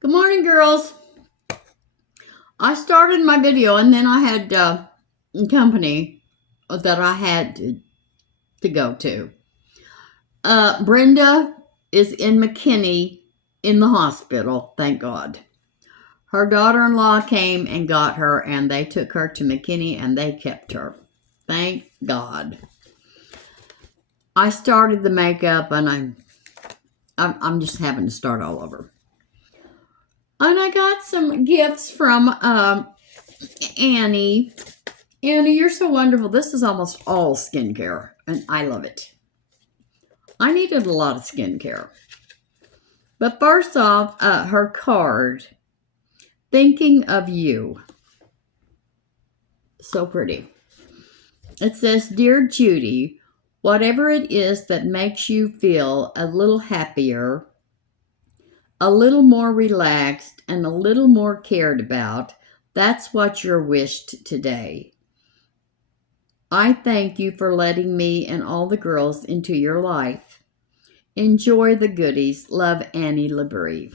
Good morning, girls. I started my video and then I had company that I had to go to. Brenda is in McKinney in the hospital, thank God. Her daughter-in-law came and got her, and they took her to McKinney and they kept her. Thank God. I started the makeup and I'm just having to start all over. And I got some gifts from Annie. Annie, you're so wonderful. This is almost all skincare, and I love it. I needed a lot of skincare. But first off, her card, Thinking of You. So pretty. It says, Dear Judy, whatever it is that makes you feel a little happier, a little more relaxed, and a little more cared about, that's what you're wished today. I thank you for letting me and all the girls into your life. Enjoy the goodies. Love, Annie LeBrie.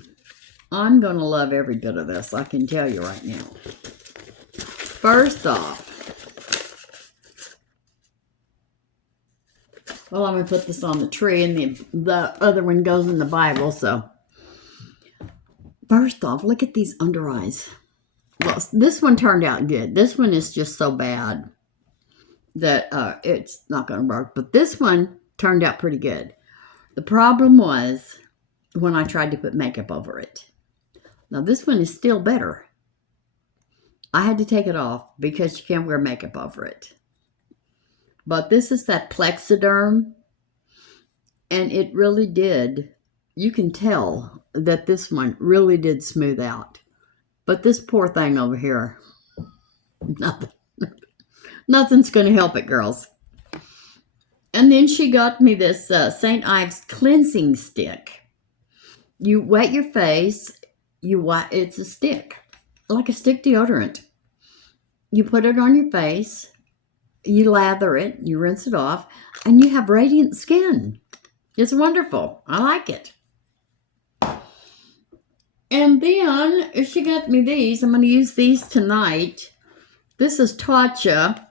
I'm going to love every bit of this, I can tell you right now. First off, well, I'm going to put this on the tree, and the other one goes in the Bible, so. First off, look at these under eyes. Well, this one turned out good. This one is just so bad that it's not going to work. But this one turned out pretty good. The problem was when I tried to put makeup over it. Now, this one is still better. I had to take it off because you can't wear makeup over it. But this is that Plexiderm, and it really did. You can tell that this one really did smooth out. But this poor thing over here, nothing's going to help it, girls. And then she got me this St. Ives cleansing stick. You wet your face. It's a stick, like a stick deodorant. You put it on your face. You lather it. You rinse it off. And you have radiant skin. It's wonderful. I like it. And then she got me these. I'm going to use these tonight. This is Tatcha.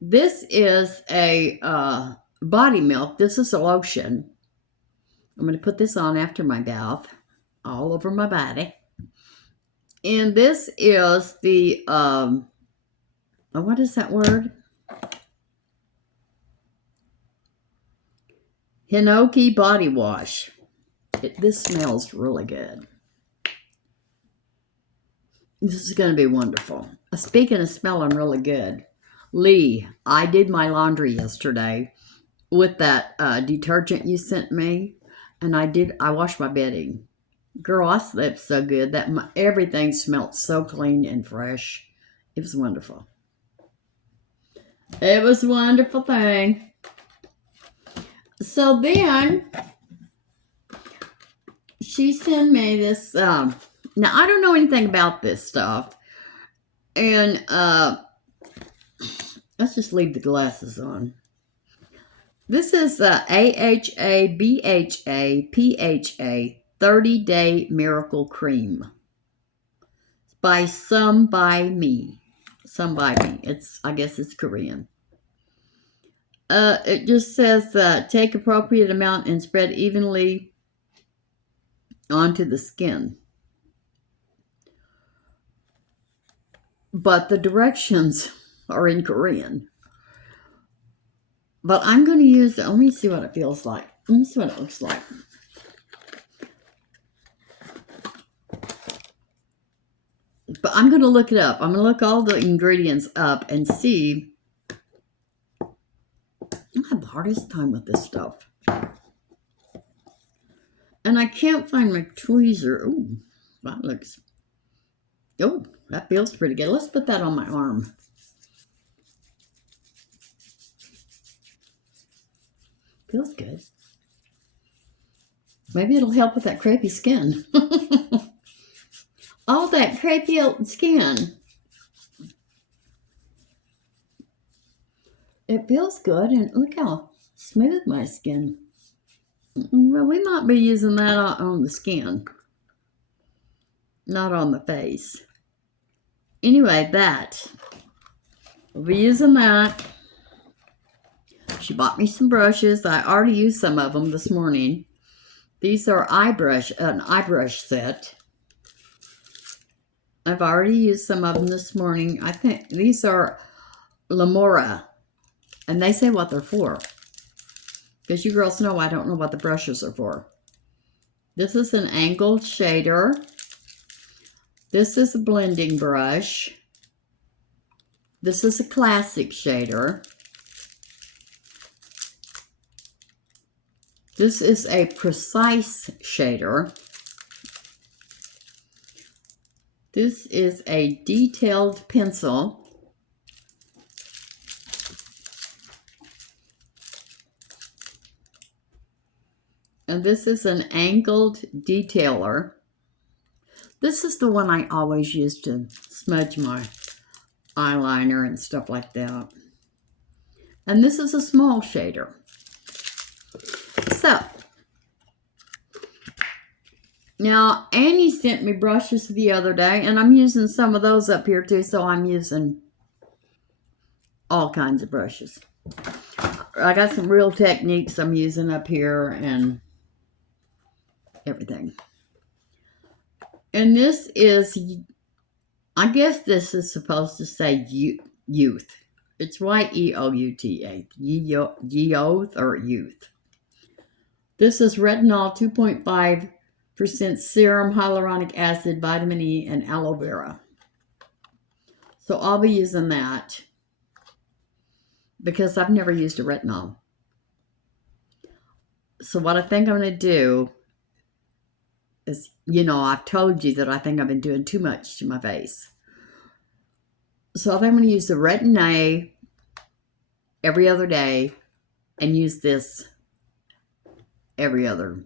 This is a body milk. This is a lotion. I'm going to put this on after my bath, all over my body. And this is the, what is that word? Hinoki body wash. This smells really good. This is going to be wonderful. Speaking of smelling really good, Lee, I did my laundry yesterday with that detergent you sent me, and I washed my bedding. Girl, I slept so good that everything smelled so clean and fresh. It was wonderful. It was a wonderful thing. So then she sent me this. Now, I don't know anything about this stuff. And let's just leave the glasses on. This is AHA, BHA, PHA 30-Day Miracle Cream. By Some By Me. Some By Me. I guess it's Korean. It just says take appropriate amount and spread evenly onto the skin. But the directions are in Korean. But I'm going to use it. Let me see what it feels like. Let me see what it looks like. But I'm going to look it up. I'm going to look all the ingredients up and see. I have the hardest time with this stuff. And I can't find my tweezer. Ooh, that looks... Oh, that feels pretty good. Let's put that on my arm. Feels good. Maybe it'll help with that crepey skin. All that crepey skin. It feels good, and look how smooth my skin. Well, we might be using that on the skin. not on the face. Anyway, that. We'll be using that. She bought me some brushes. I already used some of them this morning. These are an eyebrush set. I've already used some of them this morning. I think these are Lamora. And they say what they're for. Because you girls know I don't know what the brushes are for. This is an angled shader. This is a blending brush. This is a classic shader. This is a precise shader. This is a detailed pencil. And this is an angled detailer. This is the one I always use to smudge my eyeliner and stuff like that. And this is a small shader. So, now Annie sent me brushes the other day, and I'm using some of those up here too, so I'm using all kinds of brushes. I got some Real Techniques I'm using up here and everything. And this is, I guess this is supposed to say youth. It's Y-E-O-U-T-A. Youth or youth. This is retinol 2.5% serum, hyaluronic acid, vitamin E, and aloe vera. So I'll be using that because I've never used a retinol. So what I think I'm going to do is, you know, I've told you that I think I've been doing too much to my face. So I think I'm going to use the Retin-A every other day and use this every other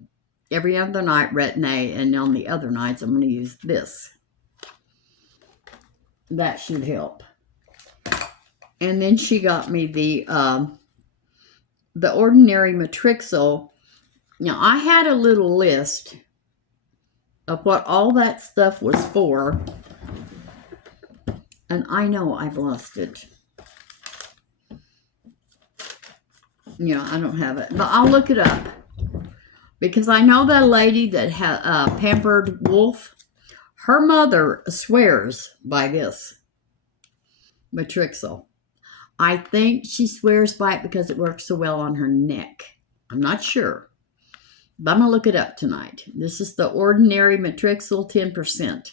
night, Retin-A, and on the other nights I'm going to use this. That should help. And then she got me the Ordinary Matrixyl. Now I had a little list of what all that stuff was for, and I know I've lost it. You know, I don't have it, but I'll look it up because I know that lady that had Pampered Wolf, her mother swears by this Matrixyl. I think she swears by it because it works so well on her neck. I'm not sure, but I'm going to look it up tonight. This is the Ordinary Matrixyl 10%.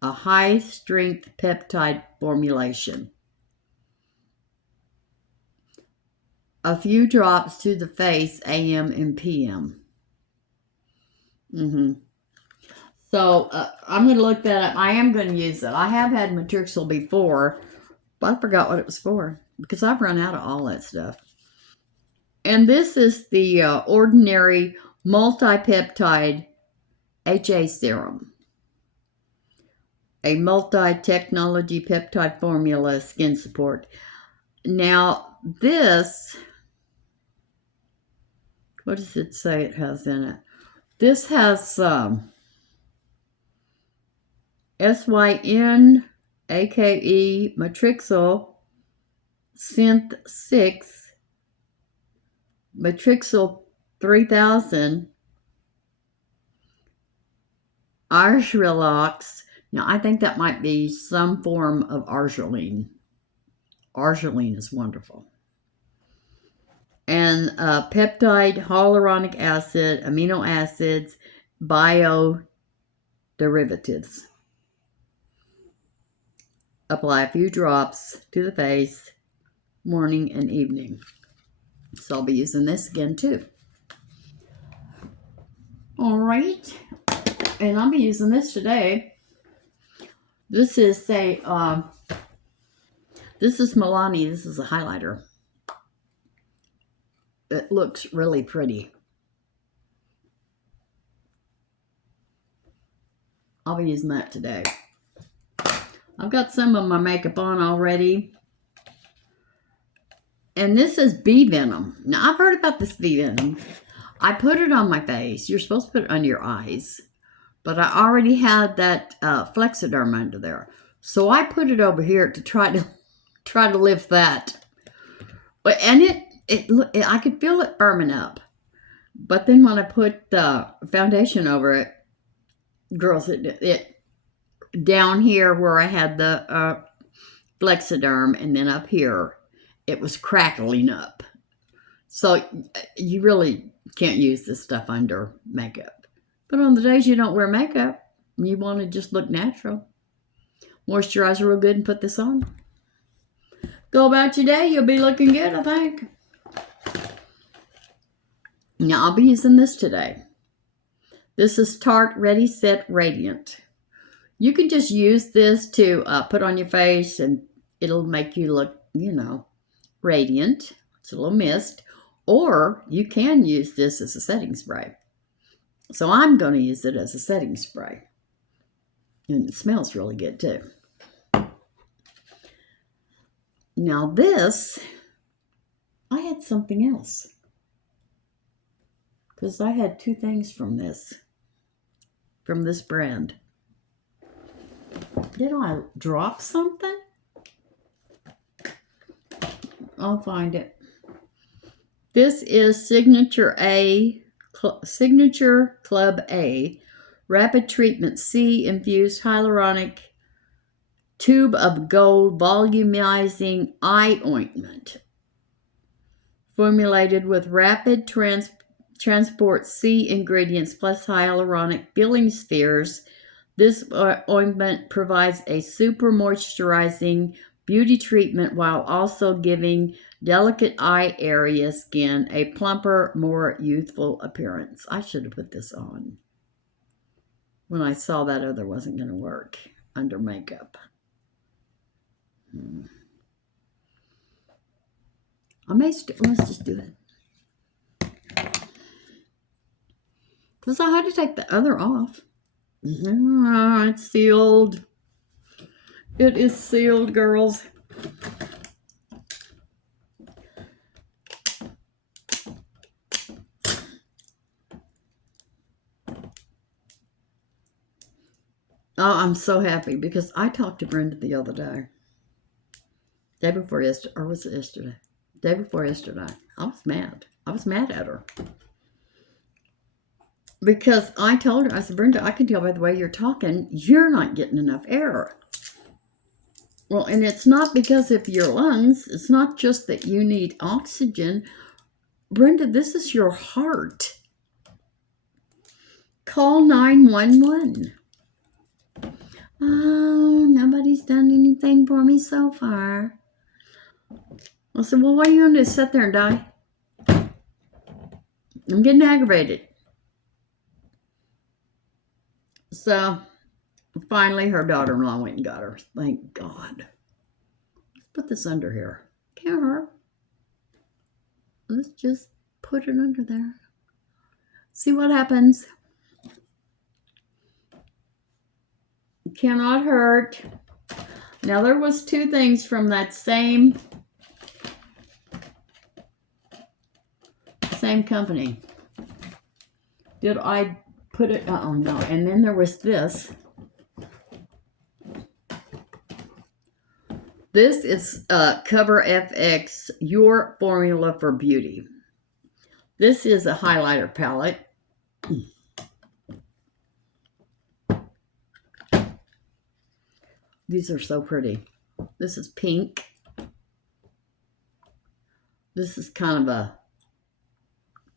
A high-strength peptide formulation. A few drops to the face, AM and PM. So I'm going to look that up. I am going to use it. I have had Matrixyl before, but I forgot what it was for because I've run out of all that stuff. And this is the Ordinary Multi-Peptide HA Serum. A multi-technology peptide formula skin support. Now this, what does it say it has in it? This has SYN, AKE, Matrixyl, Synth 6, Matrixyl 3000, Argilox. Now, I think that might be some form of arginine. Arginine is wonderful. And peptide, hyaluronic acid, amino acids, bioderivatives. Apply a few drops to the face, morning and evening. So I'll be using this again too. All right. And I'll be using this today. This is this is Milani. This is a highlighter. It looks really pretty. I'll be using that today. I've got some of my makeup on already. And this is bee venom. Now, I've heard about this bee venom. I put it on my face. You're supposed to put it under your eyes. But I already had that Flexiderm under there. So I put it over here to try to lift that. But and I could feel it firming up. But then when I put the foundation over it, girls, it down here where I had the Flexiderm, and then up here, it was crackling up. So you really can't use this stuff under makeup. But on the days you don't wear makeup, you want to just look natural, moisturize real good and put this on. Go about your day, you'll be looking good, I think. Now, I'll be using this today. This is Tarte Ready Set Radiant. You can just use this to put on your face and it'll make you look, radiant. It's a little mist. Or you can use this as a setting spray. So I'm going to use it as a setting spray. And it smells really good too. Now this, I had something else. Because I had two things from this brand. Did I drop something? I'll find it. This is Signature Club A Rapid Treatment C Infused Hyaluronic Tube of Gold Volumizing Eye Ointment. Formulated with rapid transport C ingredients plus hyaluronic filling spheres, this ointment provides a super moisturizing beauty treatment while also giving delicate eye area skin a plumper, more youthful appearance. I should have put this on when I saw that other wasn't going to work under makeup. Let's just do it. Because I had to take the other off. It's sealed. It is sealed, girls. Oh, I'm so happy because I talked to Brenda the other day. Day before yesterday, or was it yesterday? Day before yesterday. I was mad. I was mad at her. Because I told her, I said, Brenda, I can tell by the way you're talking, you're not getting enough air. Well, and it's not because of your lungs. It's not just that you need oxygen. Brenda, this is your heart. Call 911. Oh, nobody's done anything for me so far. I said, well, what are you going to do? Sit there and die? I'm getting aggravated. So, finally, her daughter-in-law went and got her. Thank God. Let's put this under here. Can't hurt. Let's just put it under there. See what happens. Cannot hurt. Now, there was two things from that same company. Did I put it? Oh, no. And then there was this. This is Cover FX, Your Formula for Beauty. This is a highlighter palette. These are so pretty. This is pink. This is kind of a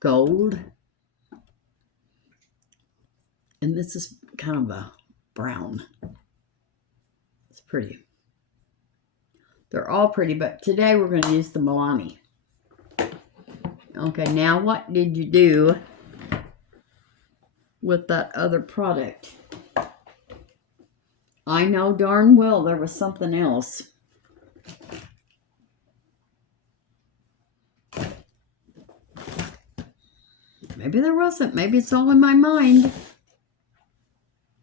gold. And this is kind of a brown. It's pretty. They're all pretty, but today we're going to use the Milani. Okay, now what did you do with that other product? I know darn well there was something else. Maybe there wasn't. Maybe it's all in my mind.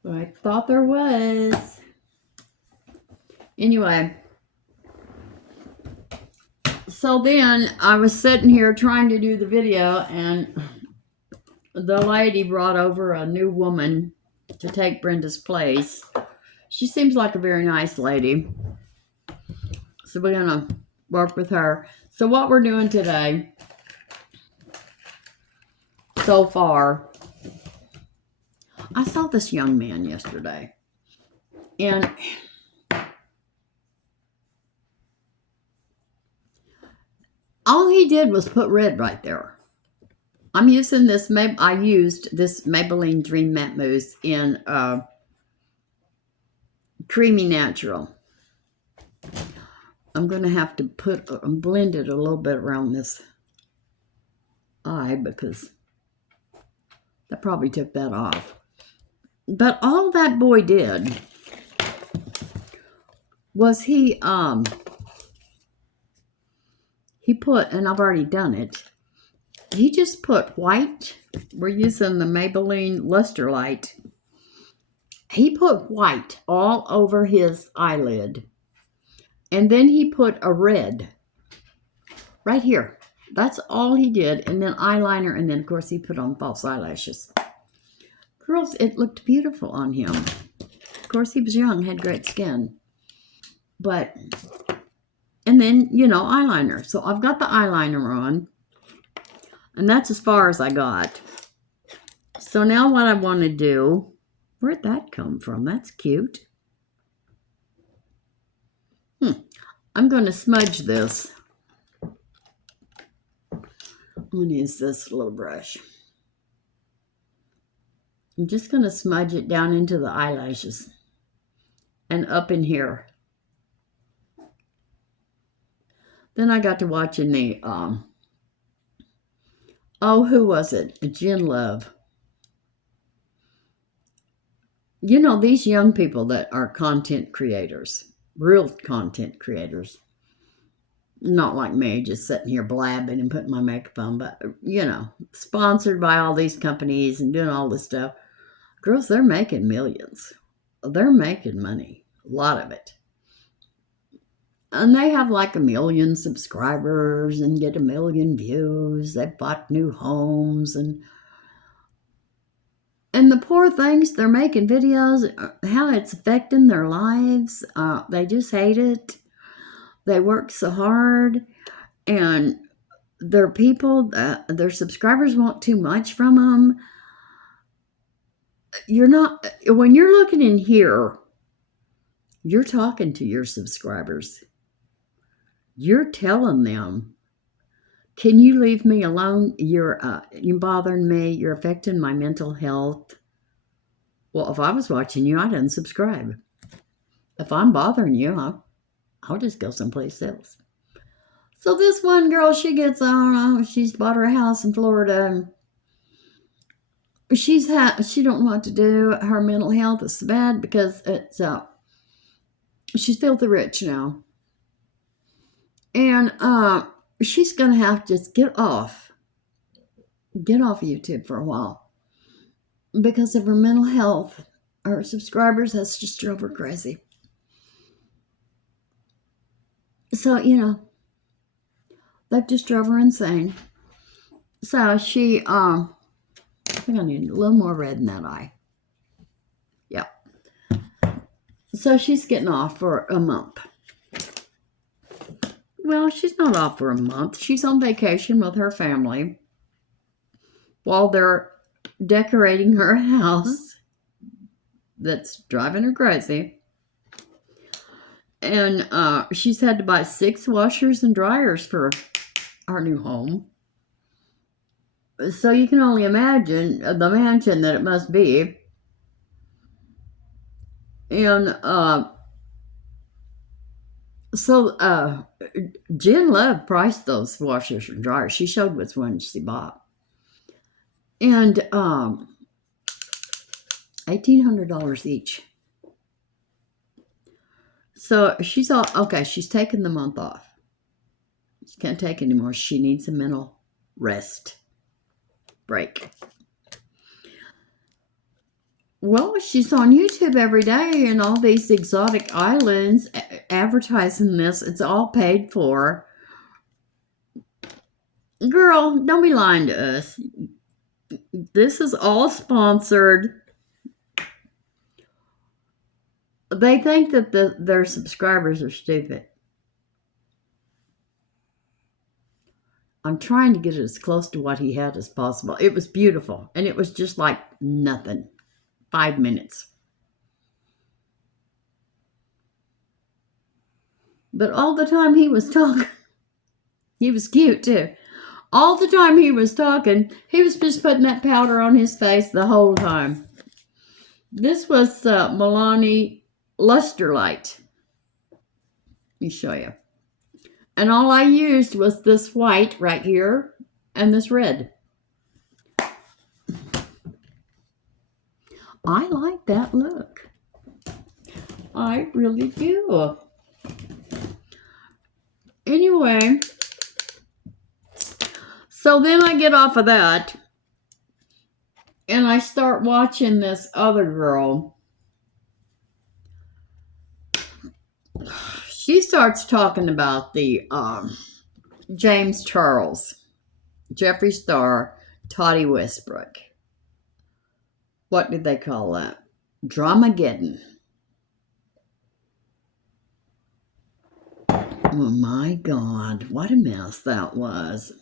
But I thought there was. Anyway. So then I was sitting here trying to do the video and the lady brought over a new woman to take Brenda's place. She seems like a very nice lady. So we're going to work with her. So what we're doing today, so far, I saw this young man yesterday. And all he did was put red right there. I'm using this, I used this Maybelline Dream Matte Mousse in Creamy Natural. I'm going to have to blend it a little bit around this eye because that probably took that off. But all that boy did was he put, and I've already done it, he just put white. We're using the Maybelline Luster Light. He put white all over his eyelid. And then he put a red right here. That's all he did. And then eyeliner. And then, of course, he put on false eyelashes. Girls, it looked beautiful on him. Of course, he was young, had great skin. But, and then, you know, eyeliner. So I've got the eyeliner on. And that's as far as I got. So now what I want to do, where'd that come from? That's cute. I'm going to smudge this. I'm going to use this little brush. I'm just going to smudge it down into the eyelashes and up in here. Then I got to watching the, who was it? Jen Love. You know, these young people that are content creators, real content creators, not like me, just sitting here blabbing and putting my makeup on, but, you know, sponsored by all these companies and doing all this stuff. Girls, they're making millions. They're making money, a lot of it. And they have like 1 million subscribers and get 1 million views. They've bought new homes and the poor things, they're making videos, how it's affecting their lives. They just hate it. They work so hard, and their people, their subscribers want too much from them. When you're looking in here, you're talking to your subscribers. You're telling them, can you leave me alone? You're bothering me. You're affecting my mental health. Well, if I was watching you, I'd unsubscribe. If I'm bothering you, I'll just go someplace else. So this one girl, she gets on. She's bought her house in Florida. She don't know what to do. Her mental health is bad because it's she's filthy rich now, and she's gonna have to just get off YouTube for a while because of her mental health. Her subscribers, has just drove her crazy. So, you know, they've just drove her insane. So she, I think I need a little more red in that eye. Yeah. So she's getting off for a month. Well, she's not off for a month. She's on vacation with her family while they're decorating her house that's driving her crazy. And she's had to buy 6 washers and dryers for our new home. So you can only imagine the mansion that it must be. And so Jen Love priced those washers and dryers. She showed which ones she bought. And $1,800 each. So she's all okay. She's taking the month off. She can't take anymore. She needs a mental rest break. Well, she's on YouTube every day and all these exotic islands advertising this. It's all paid for. Girl, don't be lying to us. This is all sponsored. They think that their subscribers are stupid. I'm trying to get it as close to what he had as possible. It was beautiful, and it was just like nothing. 5 minutes. But all the time he was talking, he was cute too. All the time he was talking, he was just putting that powder on his face the whole time. This was Milani Lusterlight. Let me show you. And all I used was this white right here and this red. I like that look. I really do. Anyway, so then I get off of that and I start watching this other girl. She starts talking about the James Charles, Jeffree Star, Toddy Westbrook. What did they call that? Dramageddon. Oh my God, what a mess that was.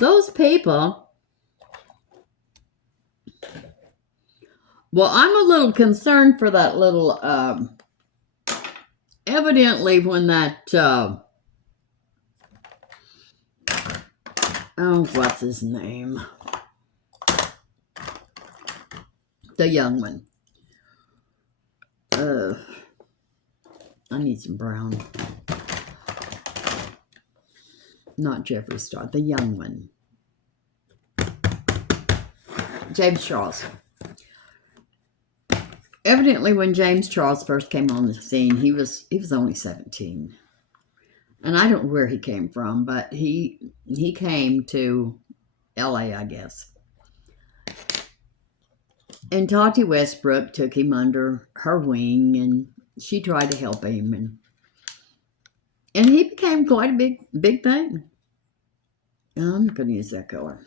Those people. Well, I'm a little concerned for that little, evidently when that, oh, what's his name? The young one. I need some brown. Not Jeffree Star, the young one. James Charles. Evidently, when James Charles first came on the scene, he was only 17. And I don't know where he came from, but he came to LA, I guess. And Toddy Westbrook took him under her wing, and she tried to help him, and he became quite a big thing. I'm not going to use that color.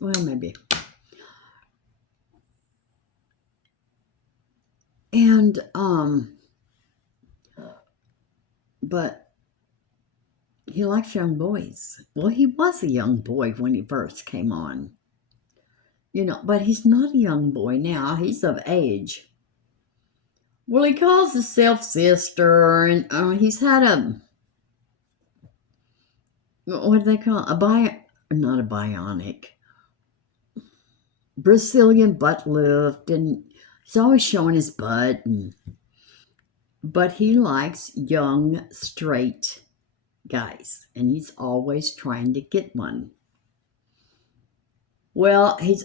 Well, maybe. And but he likes young boys. Well, he was a young boy when he first came on. You know, but he's not a young boy now. He's of age. Well, he calls himself sister, and he's had what do they call it? Not a bionic. Brazilian butt lift, and he's always showing his butt. But he likes young, straight guys, and he's always trying to get one. Well, he's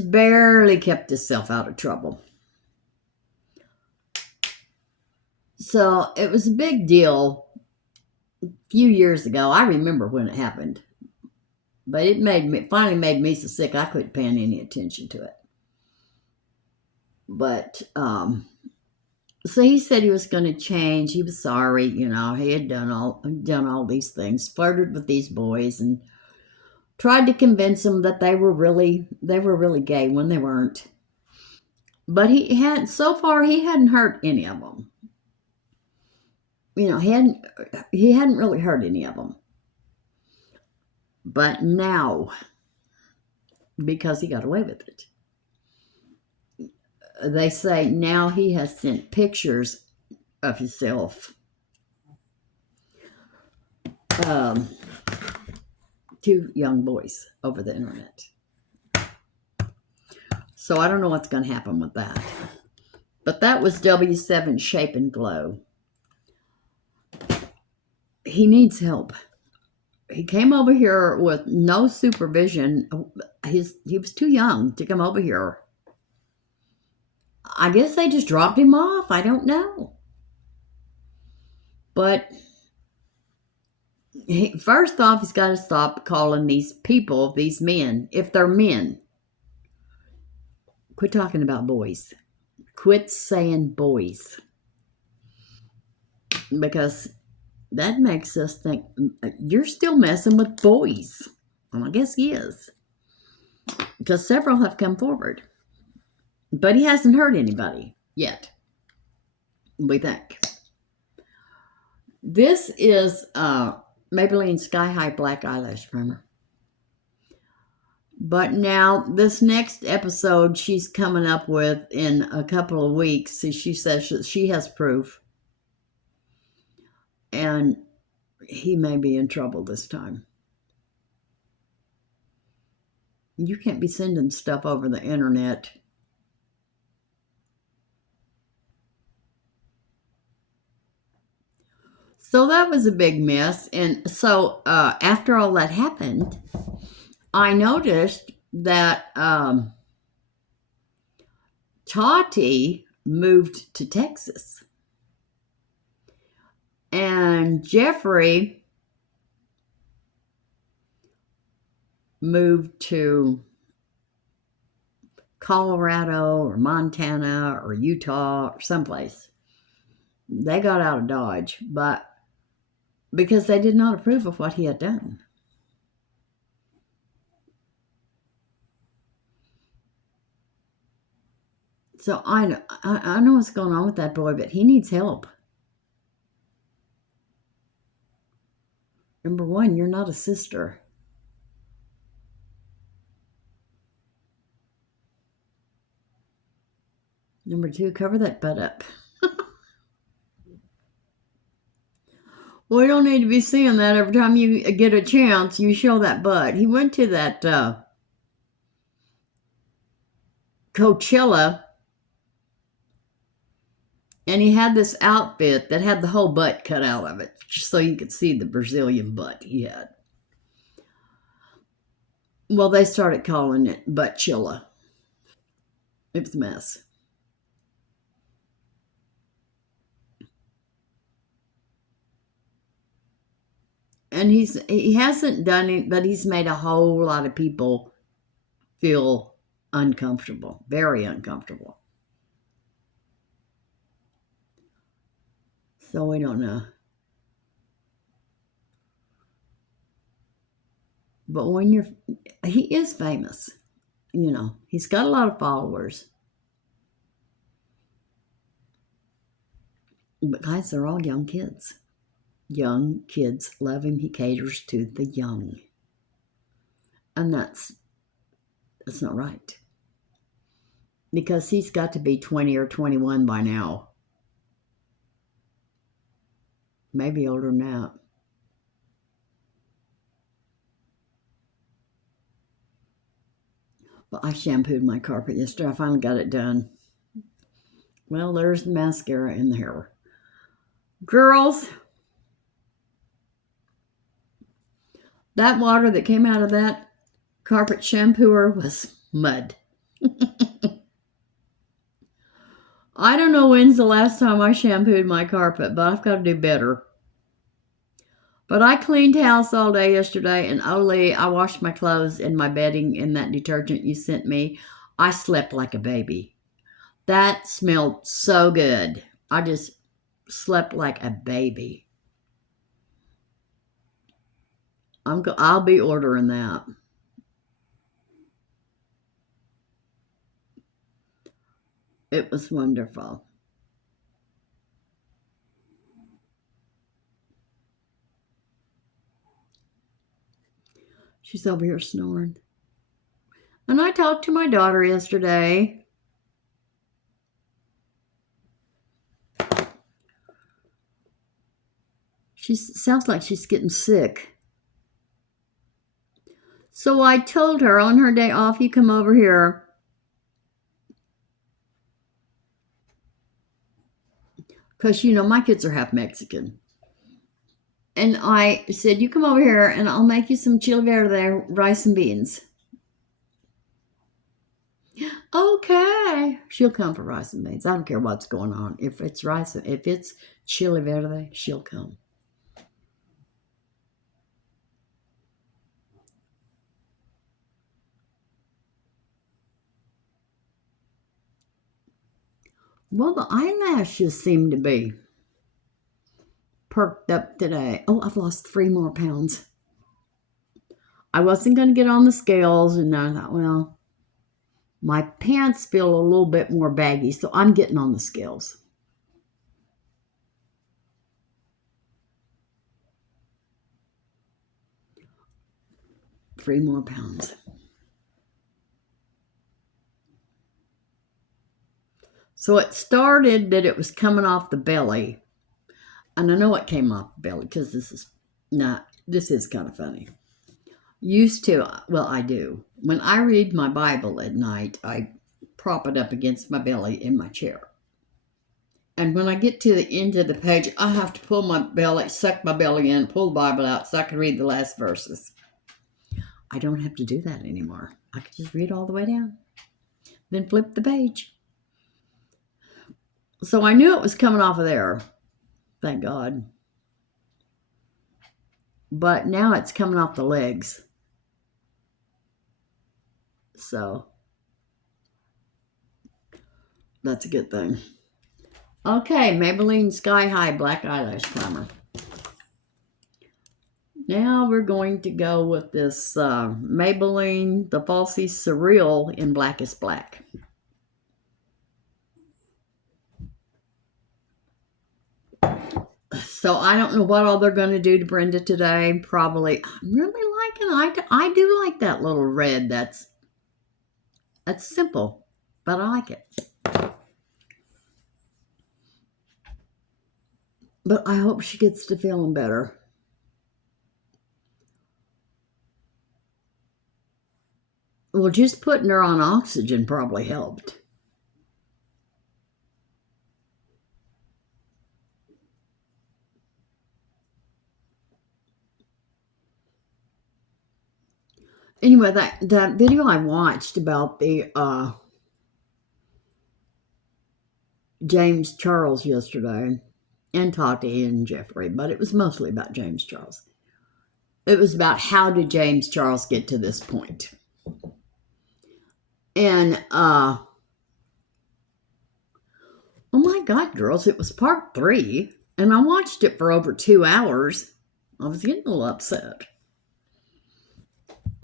barely kept himself out of trouble. So it was a big deal a few years ago. I remember when it happened. But it finally made me so sick I couldn't pay any attention to it. But so he said he was going to change. He was sorry, you know. He had done all these things, flirted with these boys, and tried to convince them that they were really gay when they weren't. But so far he hadn't hurt any of them. You know, he hadn't really hurt any of them. But now, because he got away with it, they say now he has sent pictures of himself to young boys over the internet. So I don't know what's going to happen with that. But that was W7 Shape and Glow. He needs help. He came over here with no supervision. He was too young to come over here. I guess they just dropped him off. I don't know. But first off, he's got to stop calling these people, these men, if they're men. Quit talking about boys. Quit saying boys. Because that makes us think, you're still messing with boys. Well, I guess he is. Because several have come forward. But he hasn't hurt anybody. yet, we think. This is Maybelline Sky High Black Eyelash Primer. But now, this next episode she's coming up with in a couple of weeks, she says she has proof. And he may be in trouble this time. You can't be sending stuff over the internet. So that was a big mess. And so after all that happened, I noticed that Tati moved to Texas. And Jeffrey moved to Colorado or Montana or Utah or someplace. They got out of Dodge, but because they did not approve of what he had done. So I know what's going on with that boy, but he needs help. Number one, you're not a sister. Number two, cover that butt up. We don't need to be seeing that every time you get a chance. You show that butt. He went to that Coachella, and he had this outfit that had the whole butt cut out of it, just so you could see the Brazilian butt he had. Well, they started calling it Buttchilla. It was a mess. And he hasn't done it, but he's made a whole lot of people feel uncomfortable, very uncomfortable. So we don't know. But he is famous, he's got a lot of followers. But guys, they're all young kids. Young kids love him. He caters to the young. And that's not right. Because he's got to be 20 or 21 by now. Maybe older than that. But I shampooed my carpet yesterday. I finally got it done. Well, there's the mascara in the hair. Girls, that water that came out of that carpet shampooer was mud. I don't know when's the last time I shampooed my carpet, but I've got to do better. But I cleaned house all day yesterday, and Oli, I washed my clothes and my bedding in that detergent you sent me. I slept like a baby. That smelled so good. I just slept like a baby. I'll be ordering that. It was wonderful. She's over here snoring. And I talked to my daughter yesterday. She sounds like she's getting sick. So I told her on her day off, you come over here. Because, my kids are half Mexican. And I said, you come over here and I'll make you some chile verde, rice and beans. Okay. She'll come for rice and beans. I don't care what's going on. If it's chile verde, she'll come. Well, the eyelashes seem to be perked up today. Oh, I've lost 3 more pounds. I wasn't going to get on the scales, and I thought, well, My pants feel a little bit more baggy, so I'm getting on the scales. Three more pounds. So it started that it was coming off the belly. And I know it came off the belly because this is kind of funny. Used to, well, I do. When I read my Bible at night, I prop it up against my belly in my chair. And when I get to the end of the page, I have to pull my belly, suck my belly in, pull the Bible out so I can read the last verses. I don't have to do that anymore. I can just read all the way down, then flip the page. So I knew it was coming off of there. Thank God. But now it's coming off the legs. So that's a good thing. Okay, Maybelline Sky High Black Eyelash Primer. Now we're going to go with this Maybelline, the Falsies Surreal in Blackest Black. So I don't know what all they're going to do to Brenda today. Probably, I'm really liking it. I do like that little red. That's simple, but I like it. But I hope she gets to feeling better. Well, just putting her on oxygen probably helped. Anyway, that video I watched about the James Charles yesterday, and Tati and Jeffrey, but it was mostly about James Charles. It was about how did James Charles get to this point. And, oh my God, girls, it was part 3, and I watched it for over 2 hours. I was getting a little upset.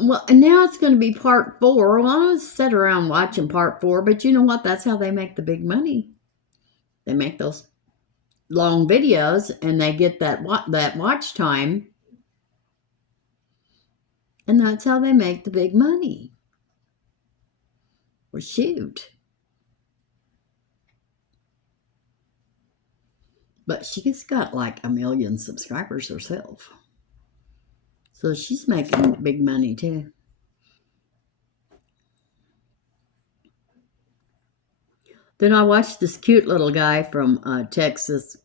Well, and now it's going to be part 4. Well, I was sat around watching part 4, but you know what? That's how they make the big money. They make those long videos, and they get that watch time, and that's how they make the big money. Well, shoot. But she's got like 1 million subscribers herself. So she's making big money too. Then I watched this cute little guy from Texas,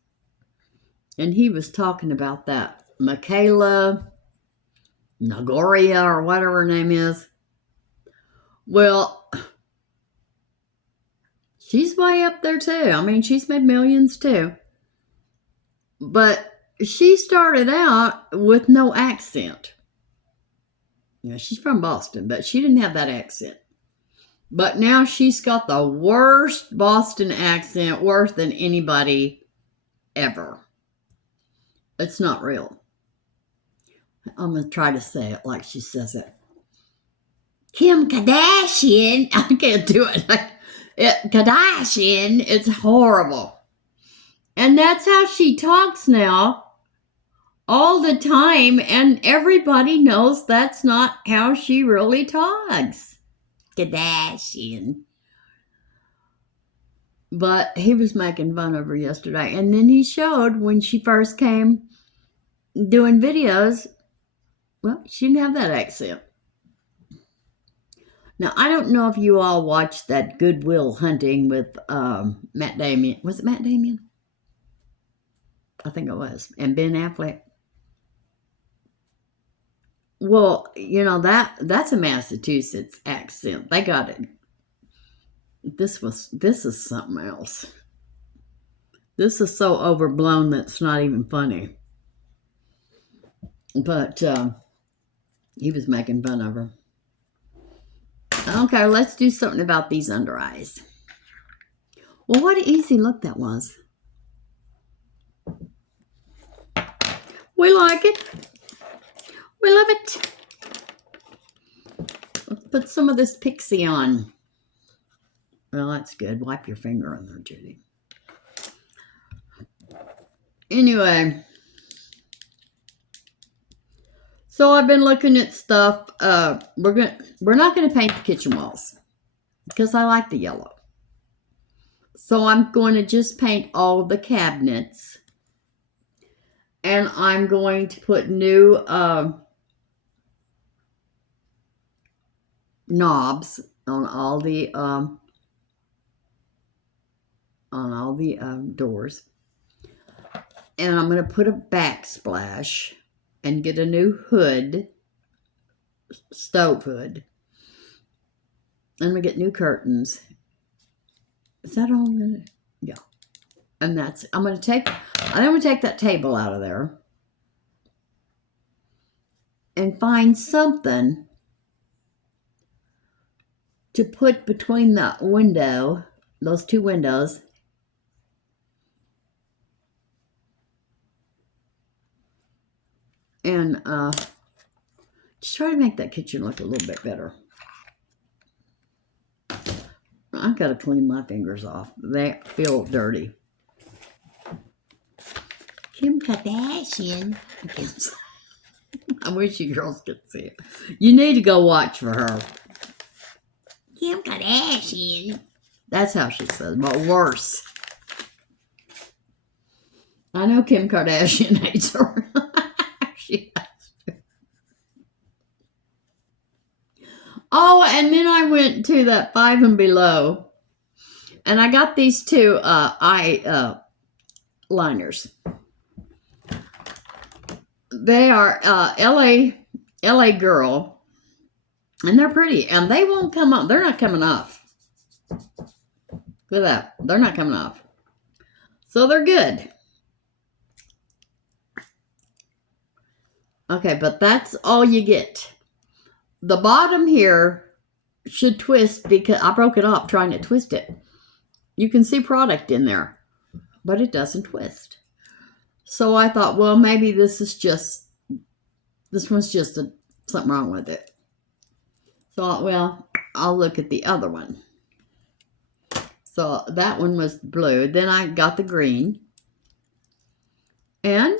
and he was talking about that Michaela Nagoria or whatever her name is. Well, she's way up there too. I mean, she's made millions too. But she started out with no accent. Yeah, she's from Boston, but she didn't have that accent. But now she's got the worst Boston accent, worse than anybody ever. It's not real. I'm going to try to say it like she says it. Kim Kardashian. I can't do it. Kardashian. It's horrible. And that's how she talks now all the time. And everybody knows that's not how she really talks. Kardashian. But he was making fun of her yesterday. And then he showed when she first came doing videos, well, she didn't have that accent. Now, I don't know if you all watched that Good Will Hunting with Matt Damon. Was it Matt Damon? I think it was. And Ben Affleck. Well, you know, that's a Massachusetts accent. They got it. This is something else. This is so overblown that it's not even funny. But he was making fun of her. Okay, let's do something about these under eyes. Well, what an easy look that was. We like it. We love it. Let's put some of this Pixi on. Well, that's good. Wipe your finger on there, Judy. Anyway, so I've been looking at stuff. We're not gonna paint the kitchen walls because I like the yellow. So I'm going to just paint all the cabinets, and I'm going to put new knobs on all the doors, and I'm going to put a backsplash and get a new hood, stove hood. And I'm going to get new curtains. Is that all I'm going to? Yeah. And I'm going to take that table out of there and find something to put between the window, those two windows, and just try to make that kitchen look a little bit better. I've got to clean my fingers off. They feel dirty. Kim Kardashian. I wish you girls could see it. You need to go watch for her. Kim Kardashian. That's how she says, but worse. I know Kim Kardashian hates her. She has to. Oh, and then I went to that 5 and Below, and I got these two liners. They are LA Girl, and they're pretty, and they won't come up. They're not coming off. Look at that. They're not coming off. So they're good. Okay, but that's all you get. The bottom here should twist because I broke it off trying to twist it. You can see product in there, but it doesn't twist. So I thought, well, maybe this one's just something wrong with it. So, well, I'll look at the other one. So that one was blue. Then I got the green. And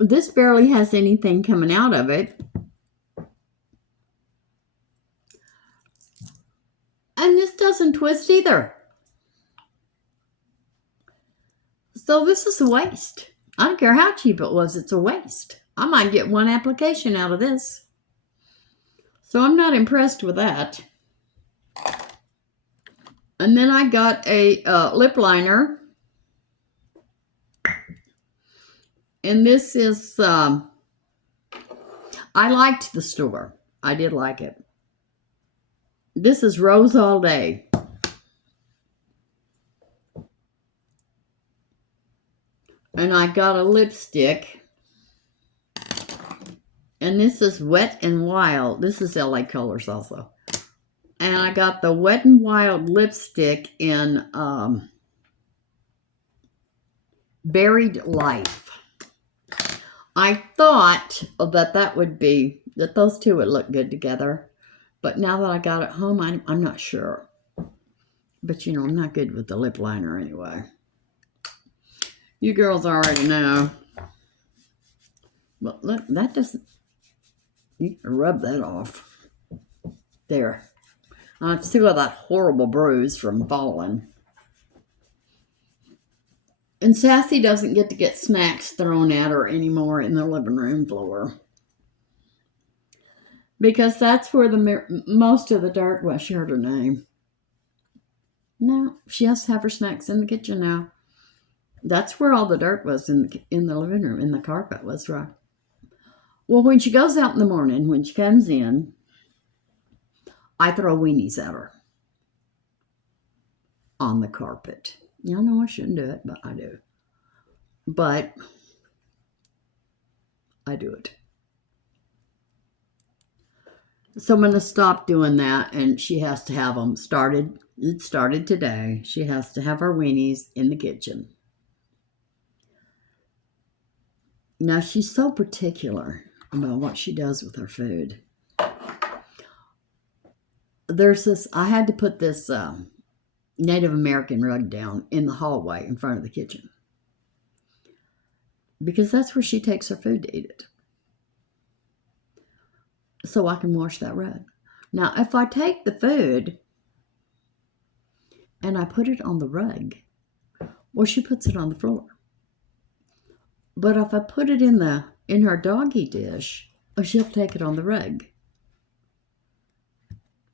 this barely has anything coming out of it. And this doesn't twist either. So this is a waste. I don't care how cheap it was, it's a waste. I might get one application out of this. So I'm not impressed with that. And then I got a lip liner. And this is, I liked the store. I did like it. This is Rose All Day. And I got a lipstick. And this is Wet and Wild. This is LA Colors also. And I got the Wet and Wild lipstick in Berried Life. I thought that those two would look good together. But now that I got it home, I'm not sure. But, you know, I'm not good with the lip liner anyway. You girls already know. But look, that doesn't... You can rub that off. There. I still got that horrible bruise from falling. And Sassy doesn't get to get snacks thrown at her anymore in the living room floor. Because that's where most of the dirt was. She heard her name. No, she has to have her snacks in the kitchen now. That's where all the dirt was in the living room, in the carpet was right. Well, when she goes out in the morning, when she comes in, I throw weenies at her on the carpet. Y'all know I shouldn't do it, but I do. But I do it. So I'm going to stop doing that, and she has to have them started. It started today. She has to have her weenies in the kitchen. Now, she's so particular about what she does with her food. there's this, I had to put this Native American rug down in the hallway in front of the kitchen because that's where she takes her food to eat it. So I can wash that rug. Now, if I take the food and I put it on the rug, well, she puts it on the floor. But if I put it in her doggy dish, she'll take it on the rug.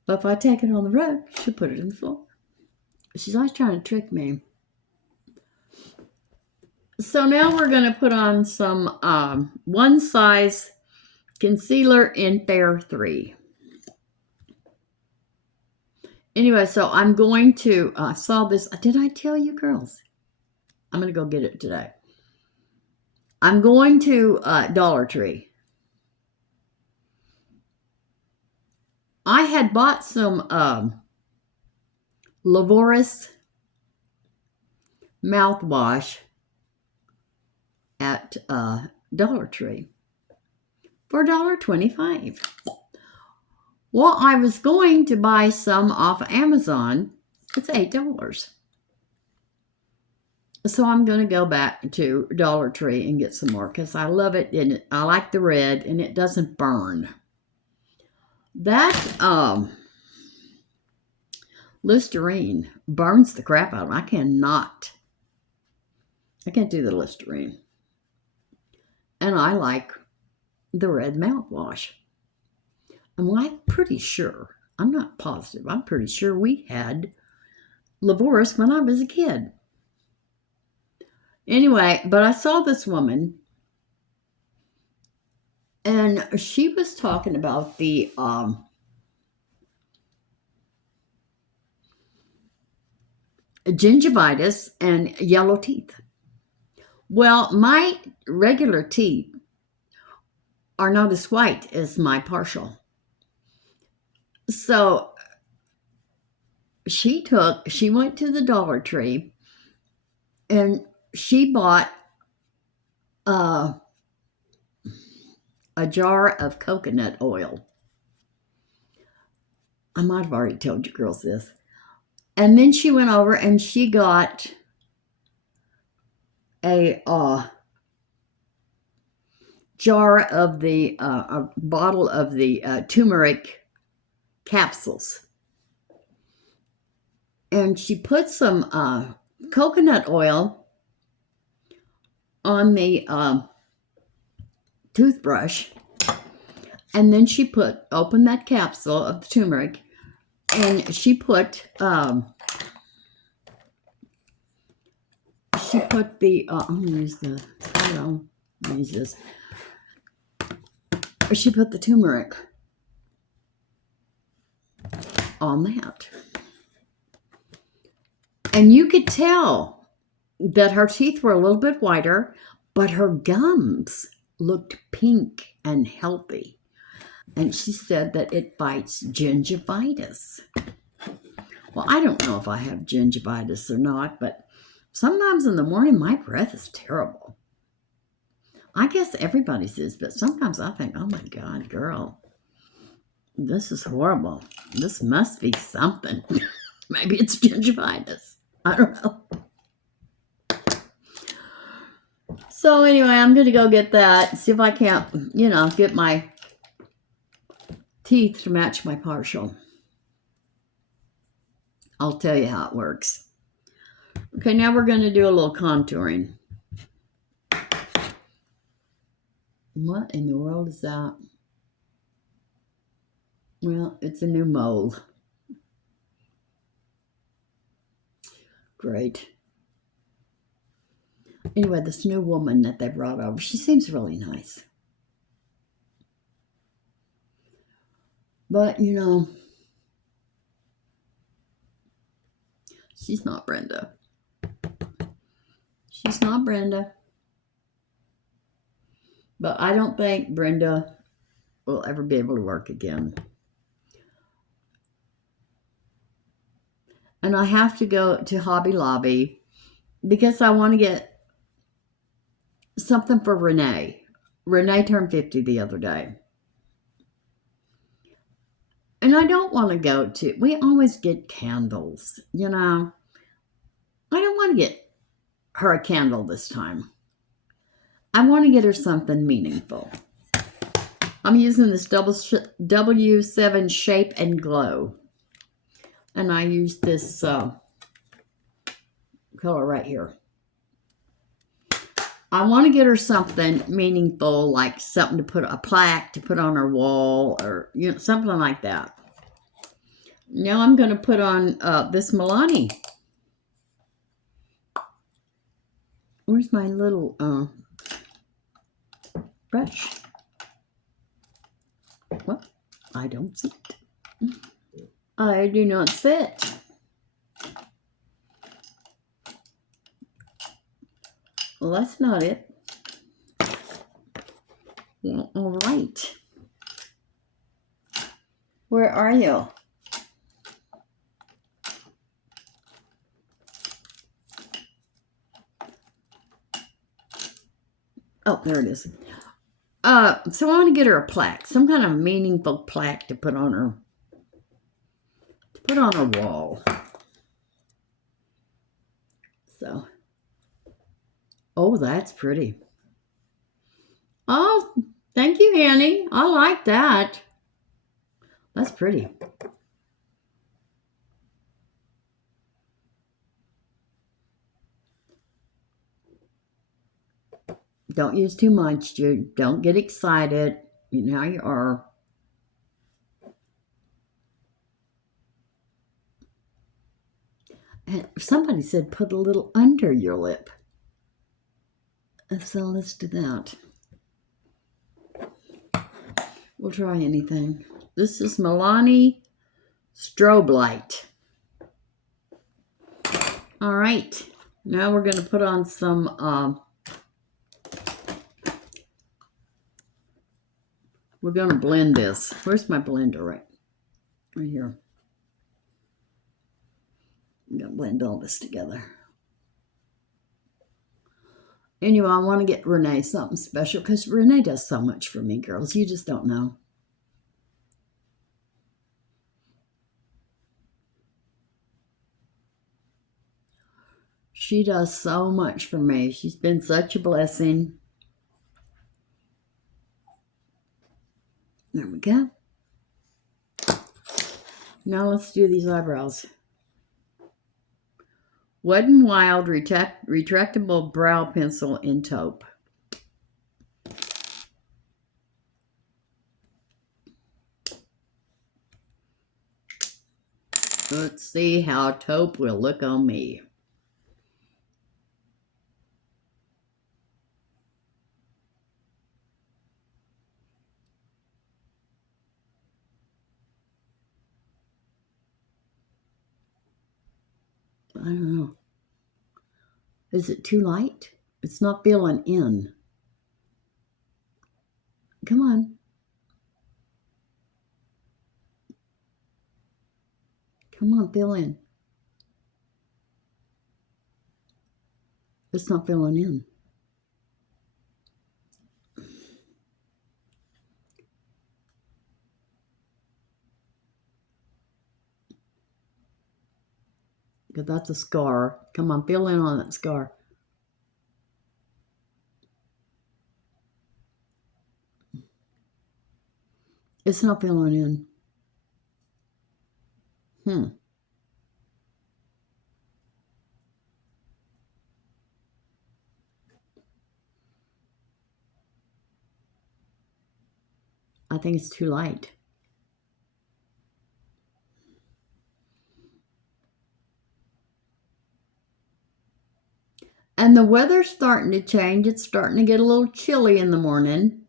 But if I take it on the rug, she'll put it in the floor. She's always trying to trick me. So now we're going to put on some One Size concealer in Fair 3. Anyway, so I'm going to, I saw this. Did I tell you, girls? I'm going to go get it today. I'm going to Dollar Tree. I had bought some Lavoris mouthwash at Dollar Tree for $1.25. Well, I was going to buy some off of Amazon. It's $8. So I'm going to go back to Dollar Tree and get some more because I love it and I like the red and it doesn't burn. That Listerine burns the crap out of me. I can't do the Listerine. And I like the red mouthwash. I'm like pretty sure, I'm not positive, I'm pretty sure we had Lavoris when I was a kid. Anyway, but I saw this woman and she was talking about the gingivitis and yellow teeth. Well, my regular teeth are not as white as my partial. So she went to the Dollar Tree and she bought a jar of coconut oil. I might have already told you girls this. And then she went over and she got a jar of a bottle of the turmeric capsules. And she put some coconut oil on the toothbrush. And then she opened that capsule of the turmeric and she put the, I'm going to use the, I'm going to use this. She put the turmeric on that. And you could tell that her teeth were a little bit whiter, but her gums looked pink and healthy. And she said that it fights gingivitis. Well, I don't know if I have gingivitis or not, but sometimes in the morning my breath is terrible. I guess everybody's is, but sometimes I think, oh my God, girl, this is horrible. This must be something. Maybe it's gingivitis. I don't know. So anyway, I'm going to go get that, see if I can't, get my teeth to match my partial. I'll tell you how it works. Okay, now we're going to do a little contouring. What in the world is that? Well, it's a new mold. Great. Anyway, this new woman that they brought over, she seems really nice. But, she's not Brenda. She's not Brenda. But I don't think Brenda will ever be able to work again. And I have to go to Hobby Lobby because I want to get something for Renee. Renee turned 50 the other day. And I don't want to go to, we always get candles, you know. I don't want to get her a candle this time. I want to get her something meaningful. I'm using this W7 Shape and Glow. And I use this color right here. I want to get her something meaningful, like something to put, a plaque to put on her wall, or you know, something like that. Now I'm going to put on this Milani. Where's my little brush? Well, I don't see it. I do not see it. Well, that's not it. Well, all right. Where are you? Oh, there it is. So I want to get her a plaque, some kind of meaningful plaque to put on her, wall. So, oh, that's pretty. Oh, thank you, Annie. I like that. That's pretty. Don't use too much, Jude. Don't get excited. You know how you are. And somebody said put a little under your lip. So let's do that. We'll try anything. This is Milani Strobelight. All right. Now we're going to put on some, we're going to blend this. Where's my blender? Right here. I'm going to blend all this together. Anyway, I want to get Renee something special because Renee does so much for me, girls. You just don't know. She does so much for me. She's been such a blessing. There we go. Now let's do these eyebrows. Wet n Wild retractable brow pencil in taupe. Let's see how taupe will look on me. I don't know. Is it too light? It's not filling in. Come on. Come on, fill in. It's not filling in. Because that's a scar. Come on, fill in on that scar. It's not filling in. I think it's too light. And the weather's starting to change. It's starting to get a little chilly in the morning.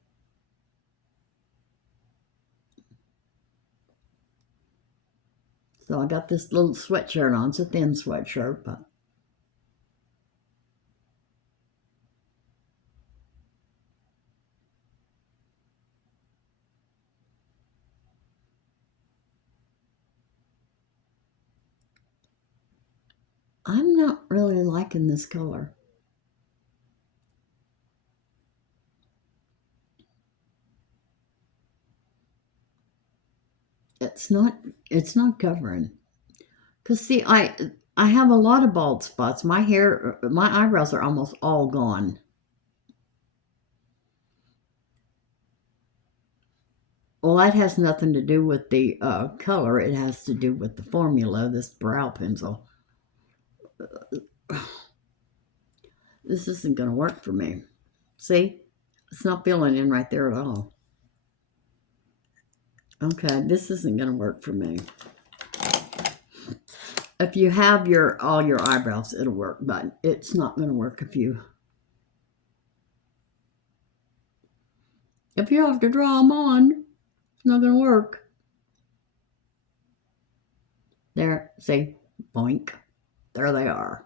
So I got this little sweatshirt on. It's a thin sweatshirt, but I'm not really liking this color. it's not covering. Because see, I have a lot of bald spots. My eyebrows are almost all gone. Well, that has nothing to do with the color. It has to do with the formula, this brow pencil. This isn't going to work for me. See? It's not filling in right there at all. Okay, this isn't going to work for me. If you have all your eyebrows, it'll work, but it's not going to work if you have to draw them on. It's not going to work. There, see? Boink. There they are.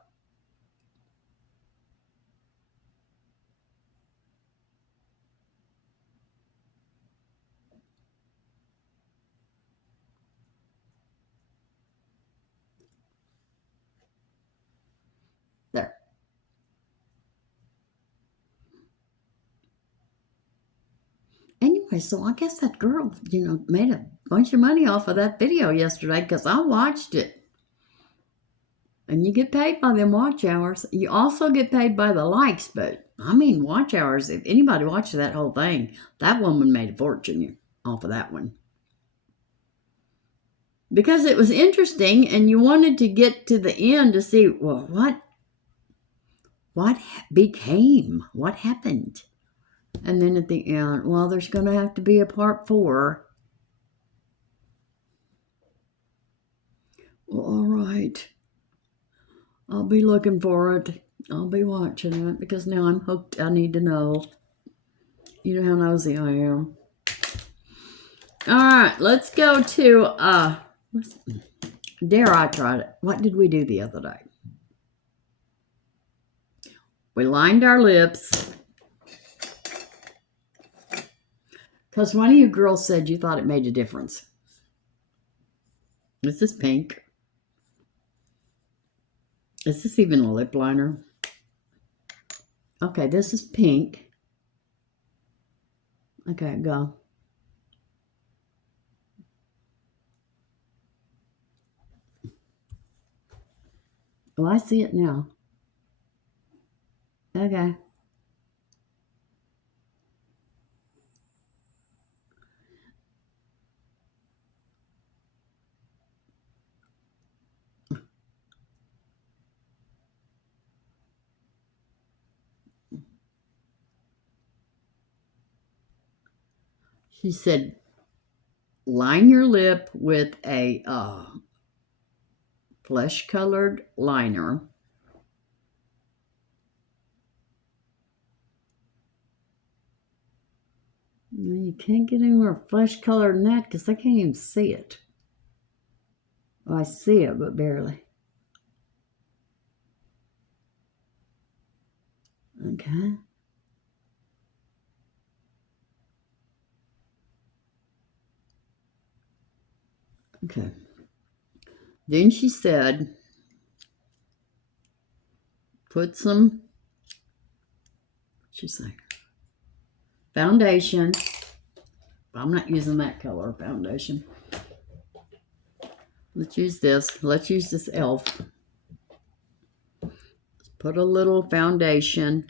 There. Anyway, so I guess that girl, made a bunch of money off of that video yesterday because I watched it. And you get paid by them watch hours. You also get paid by the likes, but I mean watch hours. If anybody watches that whole thing, that woman made a fortune off of that one. Because it was interesting and you wanted to get to the end to see, well, what became? What happened? And then at the end, well, there's going to have to be a part 4. Well, all right. I'll be looking for it. I'll be watching it because now I'm hooked. I need to know. You know how nosy I am. All right, let's go to, Dare I tried it. What did we do the other day? We lined our lips. Because one of you girls said you thought it made a difference. Is this pink? Is this even a lip liner? Okay, this is pink. Okay, go. Oh, I see it now. Okay. She said, line your lip with a flesh-colored liner. You can't get any more flesh-colored than that because I can't even see it. Well, I see it, but barely. Okay. Okay. Then she said, put some, what'd she say? Foundation. I'm not using that color foundation. Let's use this. Let's use this e.l.f. Put a little foundation.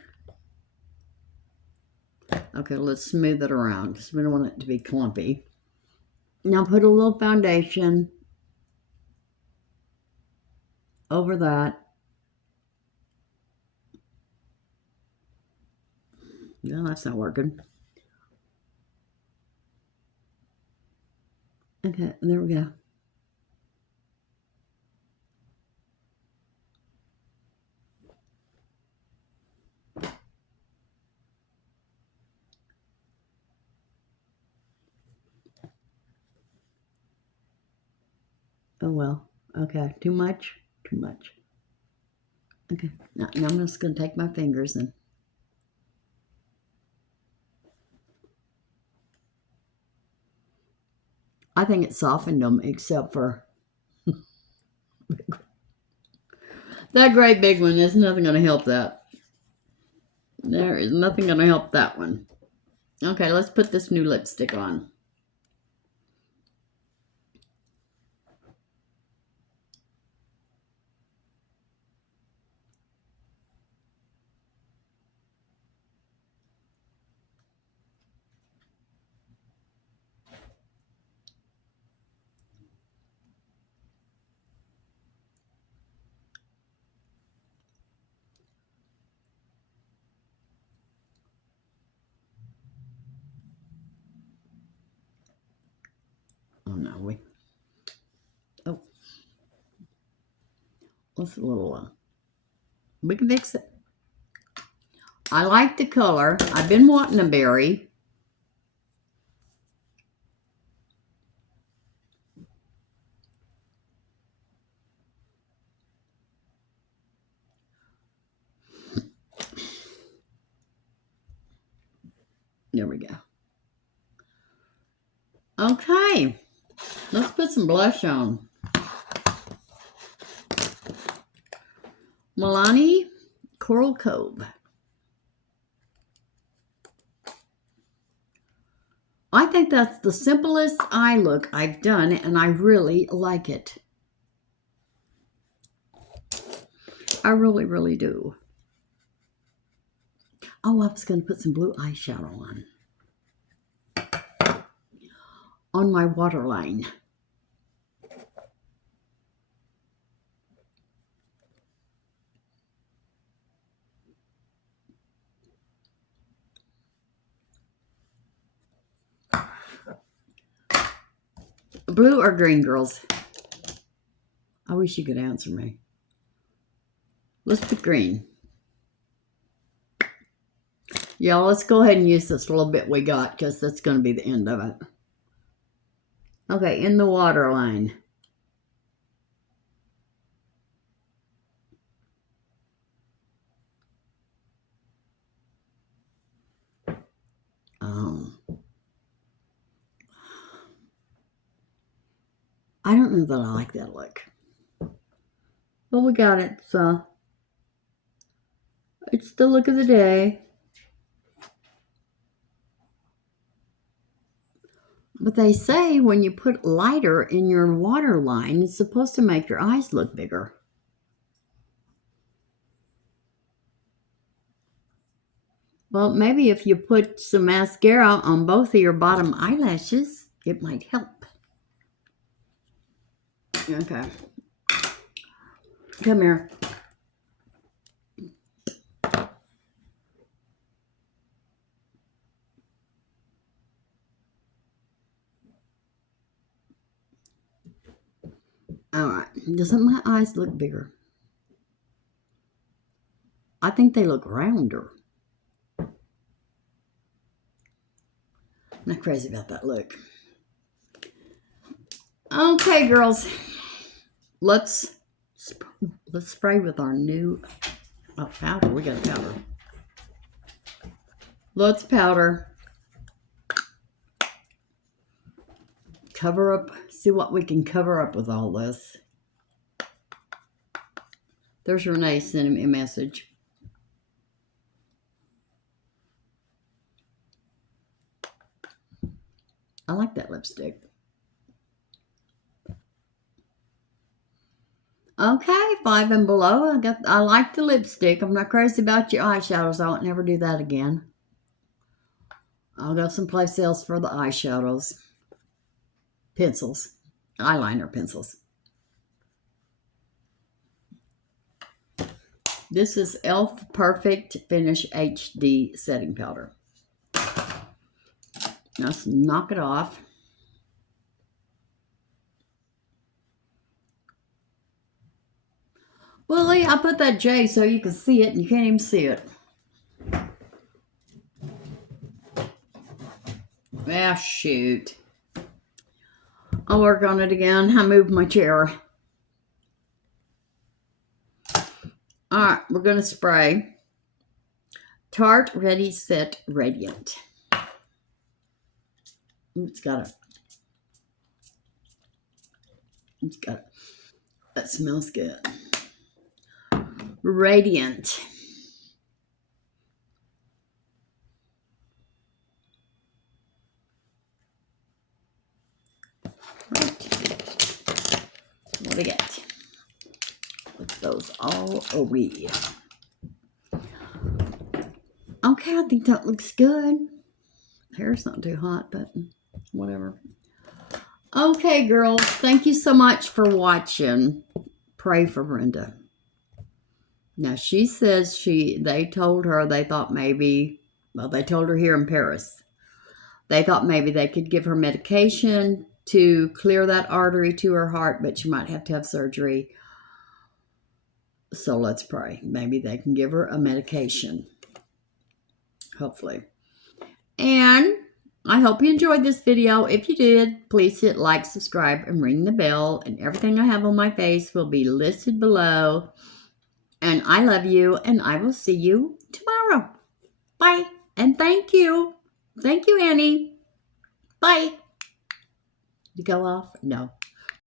Okay, let's smooth it around because we don't want it to be clumpy. Now put a little foundation over that. No, that's not working. Okay, there we go. Oh, well. Okay, too much? Too much. Okay, now I'm just going to take my fingers and I think it softened them except for that great big one. There's nothing going to help that. There is nothing going to help that one. Okay, let's put this new lipstick on. Oh no, oh, what's a little, we can fix it. I like the color. I've been wanting a berry. There we go. Okay, let's put some blush on. Milani Coral Cove. I think that's the simplest eye look I've done, and I really like it. I really, really do. Oh, I was going to put some blue eyeshadow on my waterline. Blue or green, girls? I wish you could answer me. Let's put green. Yeah, let's go ahead and use this little bit we got because that's going to be the end of it. Okay, in the waterline. I don't know that I like that look. But we got it, so it's the look of the day. But they say when you put lighter in your waterline, it's supposed to make your eyes look bigger. Well, maybe if you put some mascara on both of your bottom eyelashes, it might help. Okay. Come here. All right. Doesn't my eyes look bigger? I think they look rounder. I'm not crazy about that look. Okay, girls. Let's spray with our new powder. We got a powder. Let's powder. Cover up. See what we can cover up with all this. There's Renee sending me a message. I like that lipstick. Okay, 5 and below. I like the lipstick. I'm not crazy about your eyeshadows. I won't never do that again. I'll go someplace else for the eyeshadows. Pencils. Eyeliner pencils. This is e.l.f. Perfect Finish HD Setting Powder. Let's knock it off. Willie, I put that J so you can see it, and you can't even see it. Ah, shoot. I'll work on it again. I moved my chair. All right, we're going to spray Tarte Ready Set Radiant. It's got it. That smells good. Radiant. Right. What do we get? Put those all over. Okay, I think that looks good. Hair's not too hot, but whatever. Okay, girls, thank you so much for watching. Pray for Brenda. Now, she says they told her they thought maybe, well, they told her here in Paris, they thought maybe they could give her medication to clear that artery to her heart, but she might have to have surgery. So let's pray. Maybe they can give her a medication. Hopefully. And I hope you enjoyed this video. If you did, please hit like, subscribe, and ring the bell. And everything I have on my face will be listed below. And I love you, and I will see you tomorrow. Bye. And thank you. Thank you, Annie. Bye. You go off? No.